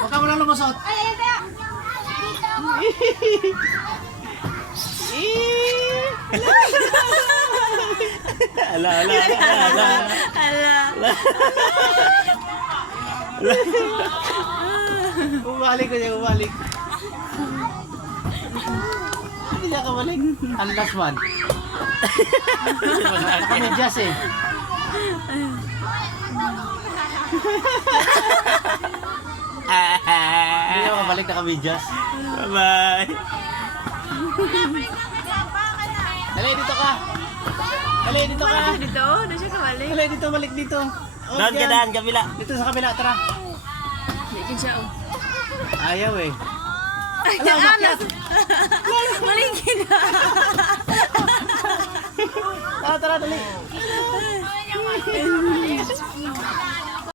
Huwag ka mo lang lumusot. Ala, ala, ala, ala. Umalik ko niya, umalik. Hindi niya kabalik. Ang last one. Nakamedyas eh. Hindi niya kabalik, nakamedyas. Bye-bye. Dali, dito ka. Dali, dito ka. Dito? Doon siya kabalik. Dali, dito, balik dito. Oh, Doon ka dyan. daan, kabila. Dito sa kabila, tara. Hindi siya. Ayaw eh. Ay, Ala, umakyat. Maligid na. Tara, tara, dali.